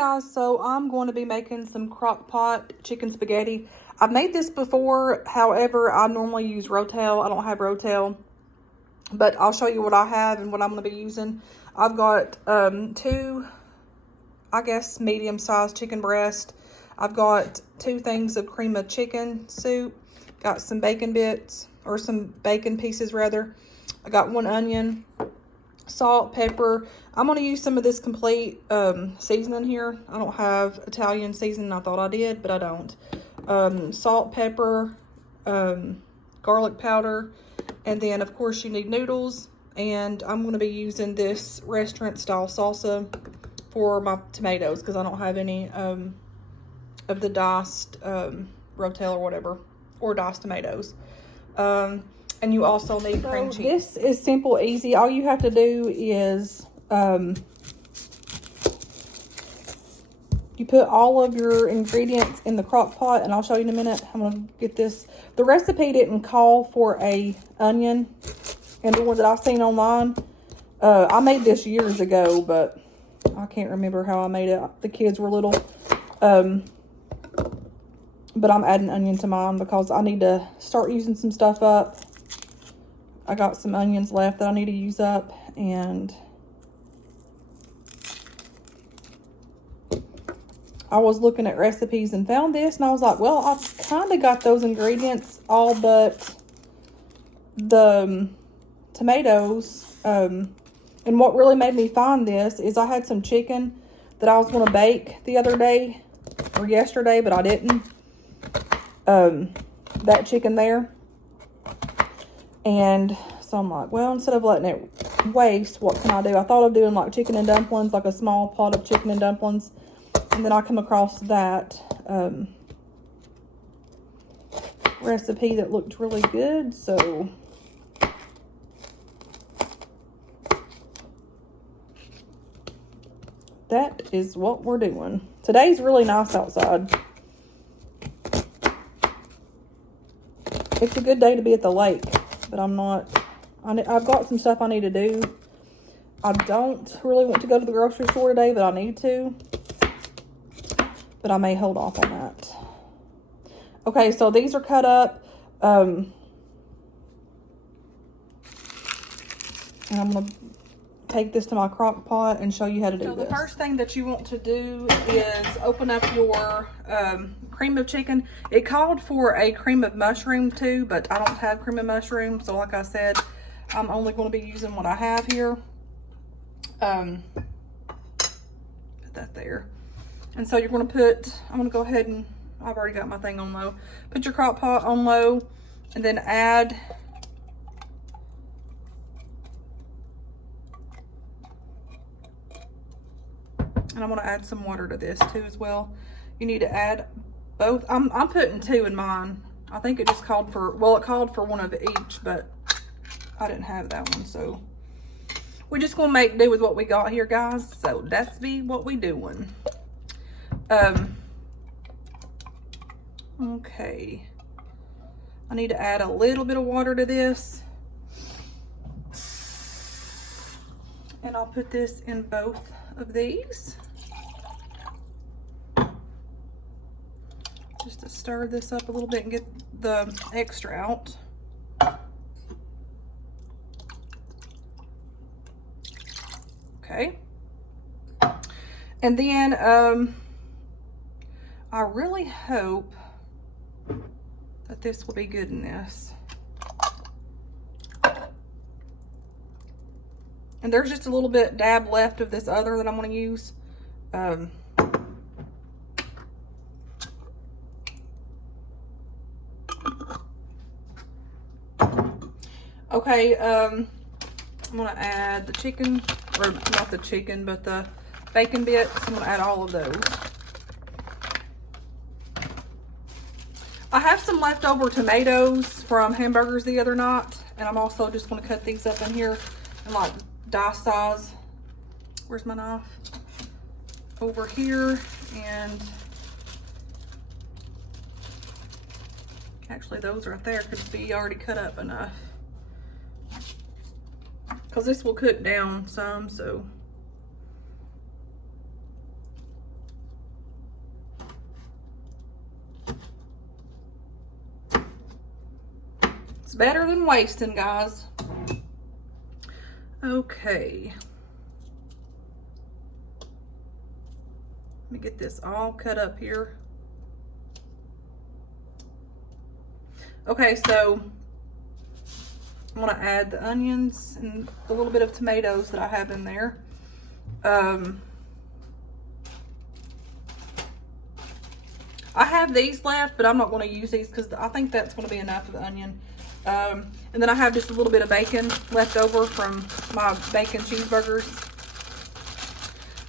guys, so I'm going to be making some crock pot chicken spaghetti. I've made this before, however, I normally use Rotel. I don't have Rotel, but I'll show you what I have and what I'm going to be using. I've got two, I guess, medium-sized chicken breast. I've got 2 things of cream of chicken soup. Got some bacon bits, or some bacon pieces rather. I got 1 onion, salt, pepper. I'm going to use some of this complete seasoning here. I don't have Italian seasoning. I thought I did, but I don't. Salt, pepper, garlic powder, and then of course you need noodles. And I'm going to be using this restaurant style salsa for my tomatoes because I don't have any of the diced Rotel or whatever, or diced tomatoes. And you also need cream cheese. This is simple, easy. All you have to do is you put all of your ingredients in the crock pot, and I'll show you in a minute. I'm going to get this. The recipe didn't call for a onion, and the one that I've seen online, I made this years ago, but I can't remember how I made it. The kids were little. But I'm adding onion to mine because I need to start using some stuff up. I got some onions left that I need to use up, and I was looking at recipes and found this, and I was like, well, I've kind of got those ingredients all but the tomatoes. And what really made me find this is I had some chicken that I was going to bake the other day or yesterday, but I didn't. That chicken there. And so I'm like, well, instead of letting it waste, what can I do? I thought of doing like chicken and dumplings, like a small pot of chicken and dumplings. And then I come across that recipe that looked really good. So that is what we're doing. Today's really nice outside. It's a good day to be at the lake, but I'm not. I've got some stuff I need to do. I don't really want to go to the grocery store today, but I need to. But I may hold off on that. Okay, so these are cut up. And I'm going to take this to my crock pot and show you how to do this. So the first thing that you want to do is open up your cream of chicken. It called for a cream of mushroom too, but I don't have cream of mushroom. So like I said, I'm only going to be using what I have here. Put that there. And so you're going to put, I'm going to go ahead and, I've already got my thing on low. Put your crock pot on low and then add and I'm going to add some water to this too as well. You need to add both. I'm putting 2 in mine. I think it just called for, well, it called for 1 of each, but I didn't have that one. So we're just going to make do with what we got here, guys. So that's what we doing. Okay. I need to add a little bit of water to this. And I'll put this in both of these. Just to stir this up a little bit and get the extra out. Okay. And then I really hope that this will be good in this. And there's just a little bit dab left of this other that I'm going to use. Okay, I'm going to add the chicken, or not the chicken, but the bacon bits. I'm going to add all of those. I have some leftover tomatoes from hamburgers the other night, and I'm also just going to cut these up in here and like dice size. Where's my knife? Over here, and actually those right there could be already cut up enough because this will cook down some. So It's better than wasting, guys. Okay. Let me get this all cut up here. Okay, so I'm gonna add the onions and a little bit of tomatoes that I have in there. I have these left, but I'm not going to use these because I think that's going to be enough of the onion. And then I have just a little bit of bacon left over from my bacon cheeseburgers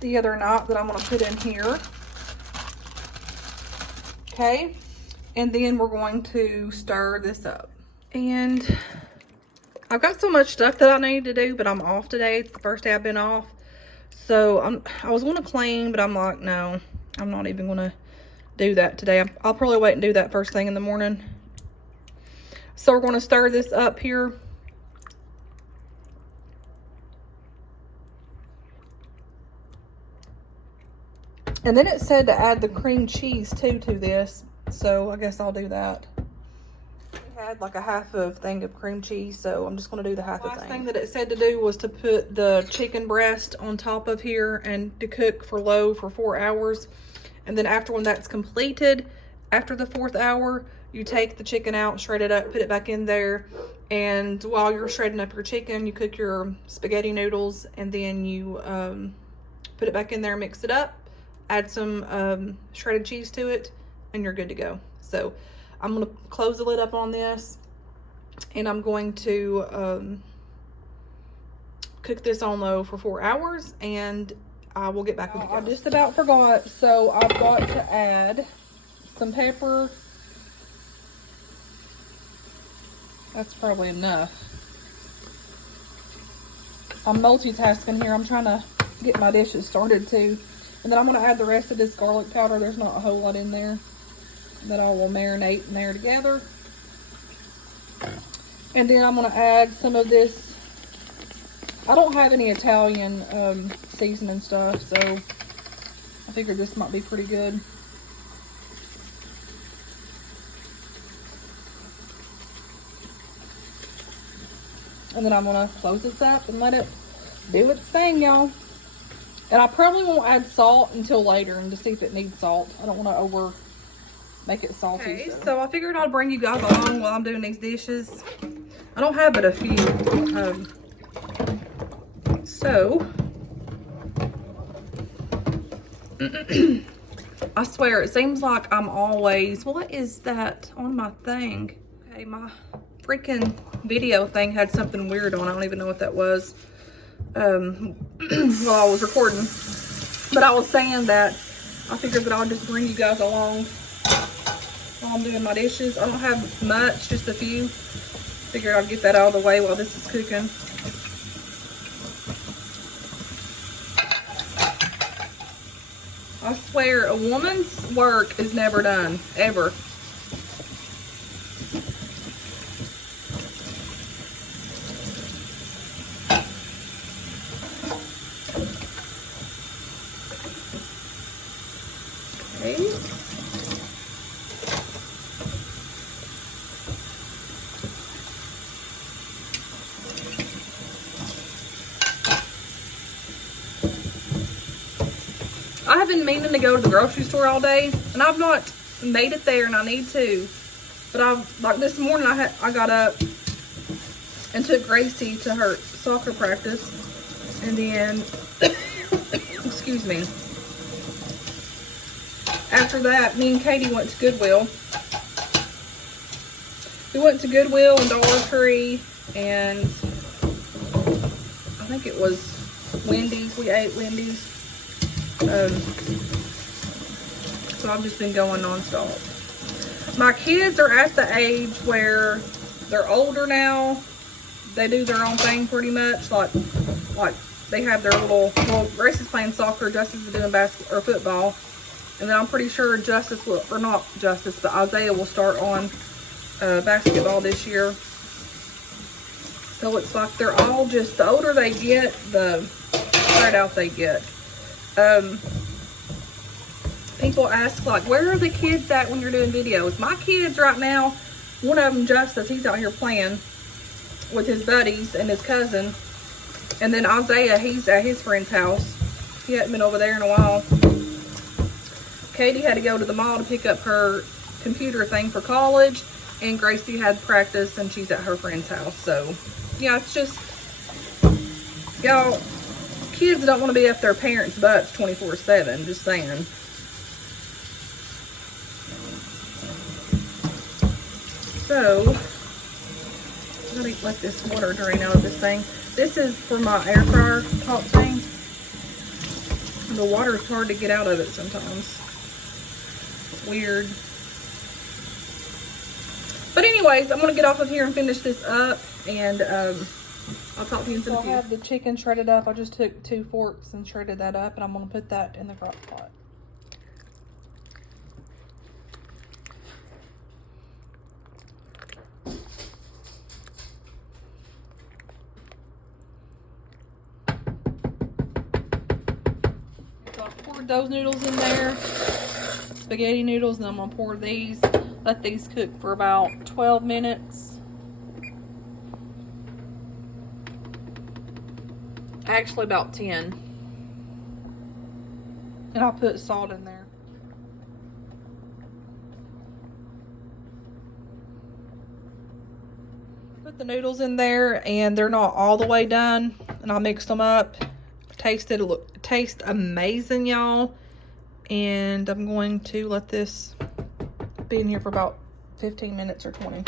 the other night that I'm going to put in here. Okay. And then we're going to stir this up. And I've got so much stuff that I need to do, but I'm off today. It's the first day I've been off. So I was going to clean, but I'm like, no, I'm not even going to do that today. I'll probably wait and do that first thing in the morning. So we're going to stir this up here. And then it said to add the cream cheese too to this. So I guess I'll do that. I had like a half of thing of cream cheese, so I'm just going to do the half of thing. Last thing that it said to do was to put the chicken breast on top of here and to cook for low for 4 hours. And then after when that's completed, after the 4th hour, you take the chicken out, shred it up, put it back in there. And while you're shredding up your chicken, you cook your spaghetti noodles, and then you put it back in there, mix it up, add some shredded cheese to it, and you're good to go. So I'm going to close the lid up on this, and I'm going to cook this on low for 4 hours, and I will get back with you guys. I just about forgot, so I've got to add some pepper. That's probably enough. I'm multitasking here. I'm trying to get my dishes started too. And then I'm going to add the rest of this garlic powder. There's not a whole lot in there. That all will marinate in there together. And then I'm going to add some of this. I don't have any Italian seasoning stuff, so I figured this might be pretty good. And then I'm going to close this up and let it do its thing, y'all. And I probably won't add salt until later and to see if it needs salt. I don't want to make it salty. Okay, so I figured I'd bring you guys along while I'm doing these dishes. I don't have but a few. So, I swear, it seems like I'm always, what is that on my thing? Okay, my freaking video thing had something weird on. I don't even know what that was while I was recording. But I was saying that I figured that I'll just bring you guys along while I'm doing my dishes. I don't have much, just a few. Figured I'd get that out of the way while this is cooking. I swear, a woman's work is never done, ever. Okay. I have been meaning to go to the grocery store all day, and I've not made it there, and I need to. But like this morning, I got up and took Gracie to her soccer practice, and then, excuse me. After that, me and Katie went to Goodwill. We went to Goodwill and Dollar Tree, and I think it was Wendy's. We ate Wendy's. So I've just been going non-stop. My kids are at the age where they're older now. They do their own thing pretty much. Like they have their well, Grace is playing soccer, Justice is doing basketball or football. And then I'm pretty sure Justice will, or not Justice, but Isaiah will start on basketball this year. So it's like they're all just, the older they get, the spread out they get. People ask, like, where are the kids at when you're doing videos? My kids right now One of them, Justice, he's out here playing with his buddies and his cousin. And then Isaiah, he's at his friend's house. He hadn't been over there in a while. Katie had to go to the mall to pick up her computer thing for college. And Gracie had practice and she's at her friend's house. So, yeah, it's just, y'all, kids don't want to be up their parents' butts 24/7, just saying. So, let me let this water drain out of this thing. This is for my air fryer top thing. The water is hard to get out of it sometimes. Weird. But anyways, I'm going to get off of here and finish this up. And I'll talk to you in a few. I have the chicken shredded up. I just took 2 forks and shredded that up. And I'm going to put that in the crock pot. So I poured those noodles in there. Spaghetti noodles. And I'm going to pour these. Let these cook for about 12 minutes. Actually about 10. And I'll put salt in there. Put the noodles in there and they're not all the way done. And I'll mix them up. Taste amazing, y'all. And I'm going to let this be in here for about 15 minutes or 20.